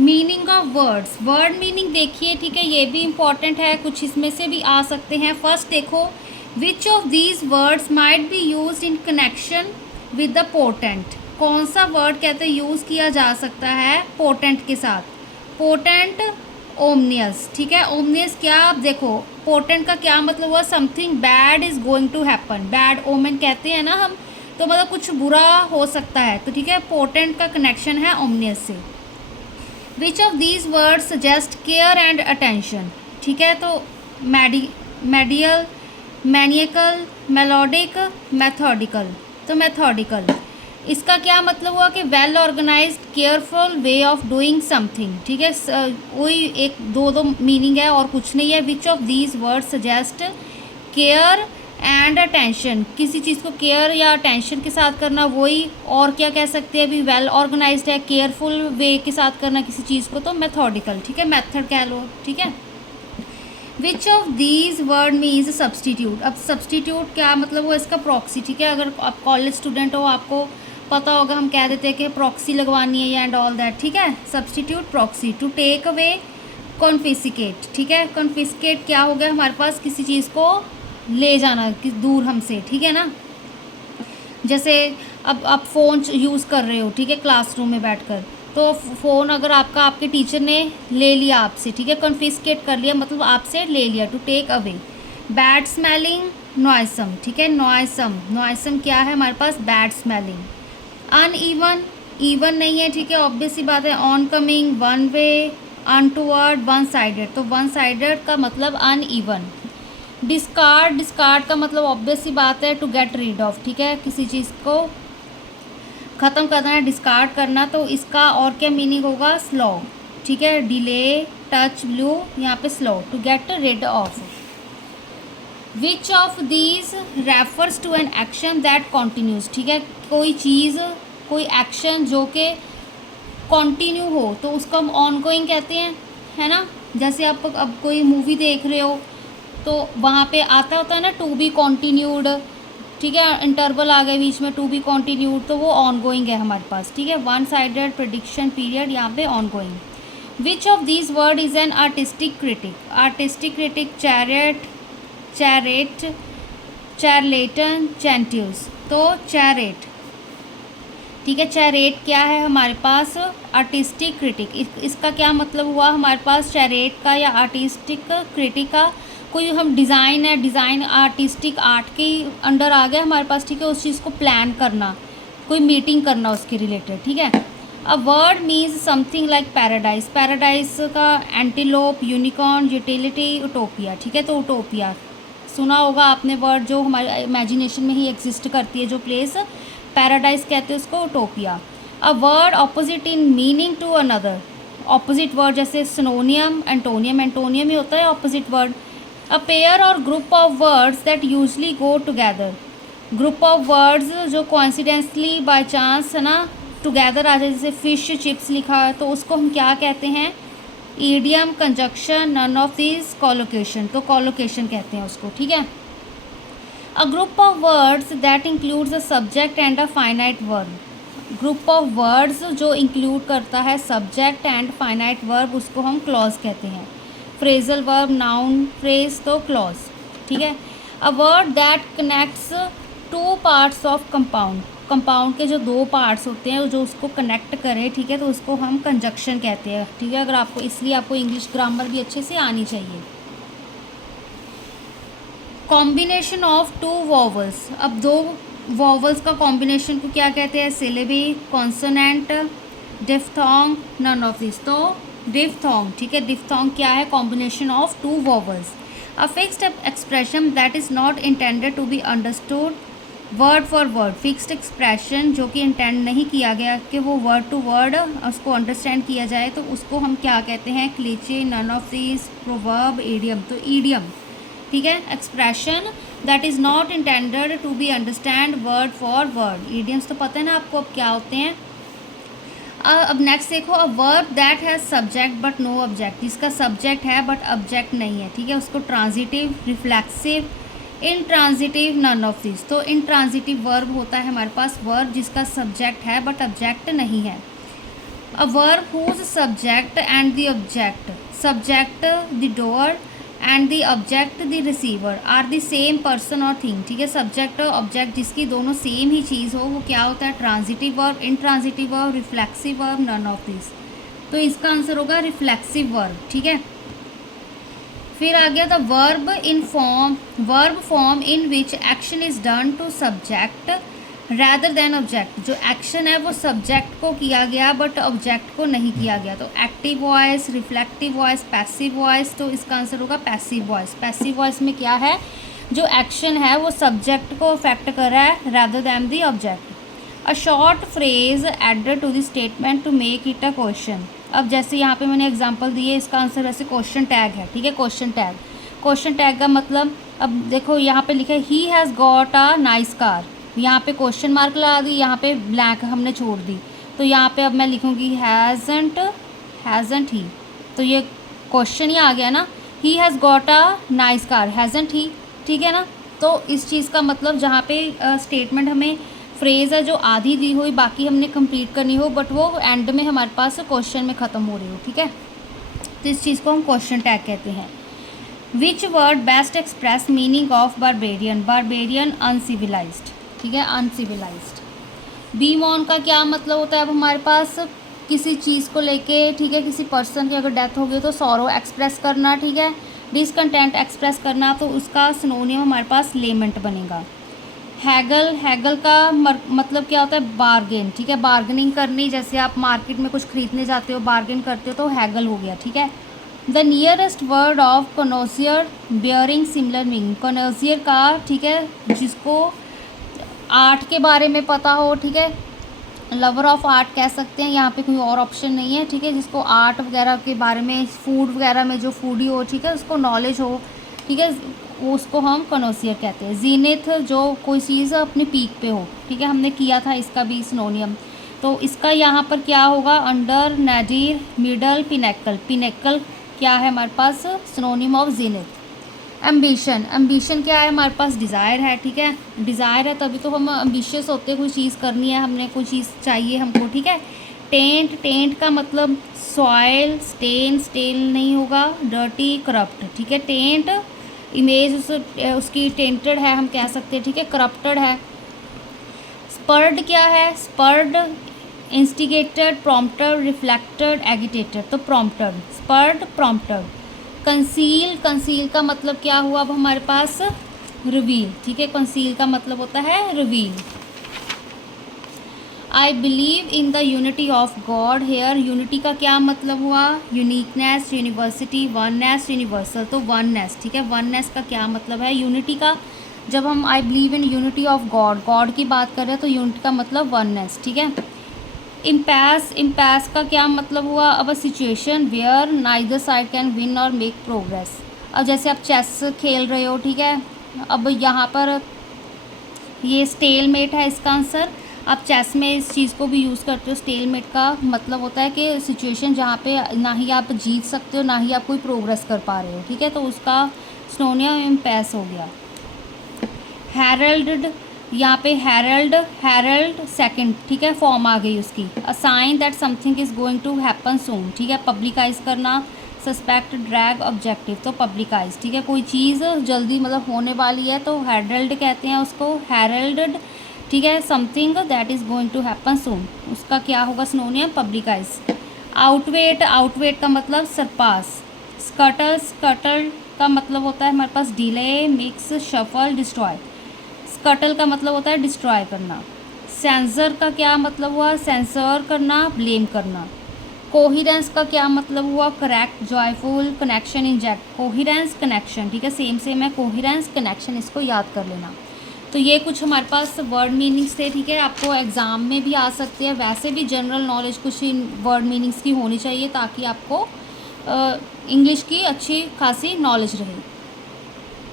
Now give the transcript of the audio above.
Meaning of words, word meaning देखिए, ठीक है, ये भी इंपॉर्टेंट है, कुछ इसमें से भी आ सकते हैं। फर्स्ट देखो, विच of these words might be use in connection with the potent. कौन सा वर्ड कहते हैं यूज़ किया जा सकता है पोटेंट के साथ? पोटेंट, ओमनियस, ठीक है। ओमनियस क्या, आप देखो पोटेंट का क्या मतलब हुआ? Something bad is going to happen, bad omen कहते हैं ना हम, तो मतलब कुछ बुरा हो सकता है, तो ठीक है, पोटेंट का कनेक्शन है ओमनियस से। Which of these word suggest care and attention, ठीक है, तो मेडियल, मैनियकल, मेलोडिक, मैथोडिकल, तो मैथोडिकल इसका क्या मतलब हुआ कि well organised careful way of doing something, ठीक है। वही एक दो मीनिंग है और कुछ नहीं है। विच of these word suggest care and attention, किसी चीज़ को केयर या अटेंशन के साथ करना, वही। और क्या कह सकते हैं अभी? वेल ऑर्गेनाइज्ड है, केयरफुल वे के साथ करना किसी चीज़ को, तो मेथोडिकल, ठीक है, मेथड कह लो, ठीक है। विच of these word means substitute, अब सब्सटीट्यूट क्या मतलब वो इसका प्रॉक्सी, ठीक है। अगर आप कॉलेज स्टूडेंट हो, आपको पता होगा, हम कह देते हैं कि प्रॉक्सी लगवानी है या एंड ऑल दैट, ठीक है। Substitute proxy, to take away, confiscate, ठीक है। कॉन्फिस्केट क्या हो गया हमारे पास? किसी चीज़ को ले जाना कि दूर हमसे, ठीक है ना। जैसे अब आप फ़ोन यूज़ कर रहे हो, ठीक है, क्लासरूम में बैठकर, तो फ़ोन अगर आपका आपके टीचर ने ले लिया आपसे, ठीक है, कॉन्फिस्केट कर लिया, मतलब आपसे ले लिया, to take away. Bad smelling, noisome, ठीक है, नॉइसम, नॉइसम क्या है हमारे पास? Bad smelling. अनइवन, इवन नहीं है, ठीक है, ऑब्वियस सी बात है। Oncoming, one way, untoward, one sided, तो वन साइडेड का मतलब अनइवन। डिस्कार्ड, डिस्कार्ड का मतलब ऑब्वियस सी बात है टू गेट रीड ऑफ, ठीक है, किसी चीज़ को ख़त्म करना है, डिस्कार्ड करना, तो इसका और क्या मीनिंग होगा? स्लो, ठीक है, डिले, टच, ब्लू, यहाँ पे slow, to get rid of. Which of these refers to an action that continues, ठीक है, कोई चीज़, कोई एक्शन जो कि कॉन्टीन्यू हो, तो उसको हम ऑन गोइंग कहते हैं, है ना। जैसे आप अब कोई मूवी देख रहे हो तो वहाँ पे आता होता है ना टू बी कॉन्टीन्यूड, ठीक है, इंटरवल आ गए बीच में, टू बी कॉन्टीन्यूड, तो वो ऑन गोइंग है हमारे पास, ठीक है। वन साइडेड, प्रेडिक्शन पीरियड, यहाँ पे ongoing. Which of these word is an artistic critic, artistic critic, charade, charade, charlatan, chanteuse, तो चैरेट, ठीक है। चैरेट क्या है हमारे पास? आर्टिस्टिक क्रिटिक, इसका क्या मतलब हुआ हमारे पास? चैरेट का या आर्टिस्टिक क्रिटिक का कोई हम डिज़ाइन है, डिज़ाइन आर्टिस्टिक आर्ट के अंडर आ गया हमारे पास, ठीक है, उस चीज़ को प्लान करना, कोई मीटिंग करना उसके रिलेटेड, ठीक है। A word means something like paradise, paradise का एंटीलोप, यूनिकॉर्न, यूटिलिटी, उटोपिया, ठीक है, तो उटोपिया सुना होगा आपने वर्ड, जो हमारे इमेजिनेशन में ही एग्जिस्ट करती है जो प्लेस, पैराडाइज कहते हैं उसको, utopia. A word opposite in meaning to another, opposite word जैसे सिनोनियम, एंटोनियम, एंटोनियम ही होता है opposite word. A pair or group of words that usually go together, group of words जो कोइंसिडेंटली बाय चांस, है ना, together आ जाए, जैसे fish chips लिखा है, तो उसको हम क्या कहते हैं? Idiom, conjunction, none of this, collocation, तो कॉलोकेशन कहते हैं उसको, ठीक है। A group of words that includes a subject and a finite verb, group of words जो इंक्लूड करता है सब्जेक्ट एंड फाइनाइट वर्ब, उसको हम क्लॉज कहते हैं। फ्रेजल वर्ब, नाउन फ्रेज, तो क्लॉज, ठीक है। A word that connects two parts of compound, compound के जो दो पार्ट्स होते हैं जो उसको कनेक्ट करें, ठीक है, तो उसको हम कंजक्शन कहते हैं, ठीक है। अगर आपको, इसलिए आपको इंग्लिश ग्रामर भी अच्छे से आनी चाहिए। कॉम्बिनेशन ऑफ टू वॉवल्स, अब दो वॉवल्स का कॉम्बिनेशन को क्या कहते हैं? Syllable, consonant, diphthong, none of this, तो डिफ्थोंग, ठीक है। डिफ्थोंग क्या है? Combination of two vowels. A fixed expression that is not intended to be understood word for word, fixed expression जो कि इंटेंड नहीं किया गया कि वो वर्ड टू वर्ड उसको अंडरस्टैंड किया जाए, तो उसको हम क्या कहते हैं? Cliche, none of this, proverb, idiom, तो ईडियम, ठीक है। Expression that is not intended to be understand word for word, idioms तो पता है ना आपको अब क्या होते हैं। अब नेक्स्ट देखो, a verb that has subject but no object, जिसका सब्जेक्ट है बट ऑब्जेक्ट नहीं है, ठीक है, उसको transitive, reflexive, intransitive, none of this, तो इनट्रांजिटिव वर्ब होता है हमारे पास वर्ब जिसका सब्जेक्ट है बट ऑब्जेक्ट नहीं है। A verb whose subject and the object, subject the doer and the object the receiver are the same person और थिंग, ठीक है। सब्जेक्ट और ऑब्जेक्ट जिसकी दोनों सेम ही चीज़ हो वो क्या होता है, transitive verb, intransitive verb, reflexive verb, none of this. तो इसका आंसर होगा रिफ्लेक्सिव वर्ब, ठीक है। फिर आ गया the verb form in which action is done to subject rather than object. जो एक्शन है वो सब्जेक्ट को किया गया बट ऑब्जेक्ट को नहीं किया गया। तो active voice, reflective voice, passive voice. तो इसका आंसर होगा पैसिव वॉइस। पैसिव वॉइस में क्या है, जो एक्शन है वो सब्जेक्ट को अफेक्ट कर रहा है rather than the object. A short phrase added to the statement to make it a question. अब जैसे यहाँ पे मैंने एग्जांपल दिए, इसका आंसर वैसे क्वेश्चन टैग है, ठीक है। क्वेश्चन टैग, क्वेश्चन टैग का मतलब, अब देखो यहाँ पे लिखा है ही has got a nice car. यहाँ पे क्वेश्चन मार्क लगा दी, यहाँ पे ब्लैंक हमने छोड़ दी। तो यहाँ पे अब मैं लिखूँगी हैज़ंट ही। तो ये क्वेश्चन ही आ गया ना, he has got a nice car, hasn't he, ठीक है ना। तो इस चीज़ का मतलब जहाँ पे स्टेटमेंट हमें फ्रेज़ है जो आधी दी हुई, बाकी हमने कंप्लीट करनी हो, बट वो एंड में हमारे पास क्वेश्चन में ख़त्म हो रही हो, ठीक है। तो इस चीज़ को हम क्वेश्चन टैग कहते हैं। Which word best express meaning of barbarian. Barbarian uncivilised, ठीक है, अनसिविलाइज्ड। बी मॉन का क्या मतलब होता है, अब हमारे पास किसी चीज़ को लेके, ठीक है, किसी पर्सन की अगर डेथ हो गई तो सॉरो एक्सप्रेस करना, ठीक है, डिसकंटेंट एक्सप्रेस करना, तो उसका सिनोनियम हमारे पास लेमेंट बनेगा। हैगल का मतलब क्या होता है, बार्गेन, ठीक है, बार्गेनिंग करनी। जैसे आप मार्केट में कुछ खरीदने जाते हो, बार्गेन करते हो, तो हैगल हो गया, ठीक है। The nearest word of कनोसियर bearing similar meaning. कनोसियर का, ठीक है, जिसको आर्ट के बारे में पता हो, ठीक है, लवर ऑफ आर्ट कह सकते हैं, यहाँ पे कोई और ऑप्शन नहीं है, ठीक है। जिसको आर्ट वगैरह के बारे में, फूड वगैरह में जो फूडी हो, ठीक है, उसको नॉलेज हो, ठीक है, वो उसको हम कनोसियर कहते हैं। जीनिथ, जो कोई चीज़ अपनी पीक पे हो, ठीक है, हमने किया था इसका भी सिनोनियम। तो इसका यहाँ पर क्या होगा, under, nadir, middle, pinnacle. Pinnacle क्या है हमारे पास, synonym of zenith. Ambition, ambition क्या है हमारे पास, डिज़ायर है, ठीक है। डिज़ायर है तभी तो हम एम्बिशियस होते हैं, कोई चीज़ करनी है, हमने कोई चीज़ चाहिए हमको, ठीक है। टेंट, टेंट का मतलब सॉइल, स्टेन, स्टेन नहीं होगा, डर्टी, करप्ट, ठीक है। टेंट इमेज उसकी टेंटेड है, हम कह सकते हैं, ठीक है, करप्टेड है। स्पर्ड क्या है, स्पर्ड इंस्टिगेटेड, प्रॉम्प्टेड, रिफ्लेक्टेड, एगिटेटेड। तो prompted, spurred, prompted. Conceal, conceal का मतलब क्या हुआ, अब हमारे पास रिवील, ठीक है, कंसील का मतलब होता है reveal. I believe in the unity of God. Here unity का क्या मतलब हुआ, यूनिकनेस, यूनिवर्सिटी, वननेस, यूनिवर्सल। तो वननेस, ठीक है, वननेस का क्या मतलब है, यूनिटी का, जब हम आई believe in unity of God, God की बात कर रहे हैं तो यूनिटी का मतलब वननेस, ठीक है। इम्पैस, इम्पैस का क्या मतलब हुआ, अब a situation where neither side can win or make progress. अब जैसे आप चेस खेल रहे हो, ठीक है, अब यहाँ पर ये स्टेलमेट है इसका आंसर। आप चेस में इस चीज़ को भी यूज़ करते हो। स्टेलमेट का मतलब होता है कि सिचुएशन जहाँ पे ना ही आप जीत सकते हो ना ही आप कोई प्रोग्रेस कर पा रहे हो, ठीक है, तो उसका सिनोनियम इम्पैस हो गया। हैरल्ड, यहाँ पे हैरल्ड सेकंड, ठीक है, फॉर्म आ गई उसकी। A sign that something is going to happen soon, ठीक है, पब्लिकाइज करना, सस्पेक्ट, ड्रैग, ऑब्जेक्टिव। तो पब्लिकाइज, ठीक है, कोई चीज़ जल्दी मतलब होने वाली है तो हैरल्ड कहते हैं उसको, हैरल्ड, ठीक है। Something that is going to happen soon, उसका क्या होगा सिनोनियम, पब्लिकाइज। आउटवेट, आउटवेट का मतलब सरपास। स्कटल, स्कटल का मतलब होता है हमारे पास delay, mix, shuffle, destroy. Scuttle का मतलब होता है डिस्ट्रॉय करना। सेंसर का क्या मतलब हुआ, सेंसर करना, ब्लेम करना। कोहिरेंस का क्या मतलब हुआ, correct, joyful, connection, inject. Coherence, connection, ठीक है, सेम सेम है, कोहिरेंस, कनेक्शन, इसको याद कर लेना। तो ये कुछ हमारे पास वर्ड मीनिंग्स थे, ठीक है, आपको एग्ज़ाम में भी आ सकते हैं, वैसे भी जनरल नॉलेज कुछ वर्ड मीनिंग्स की होनी चाहिए ताकि आपको इंग्लिश की अच्छी खासी नॉलेज रहे।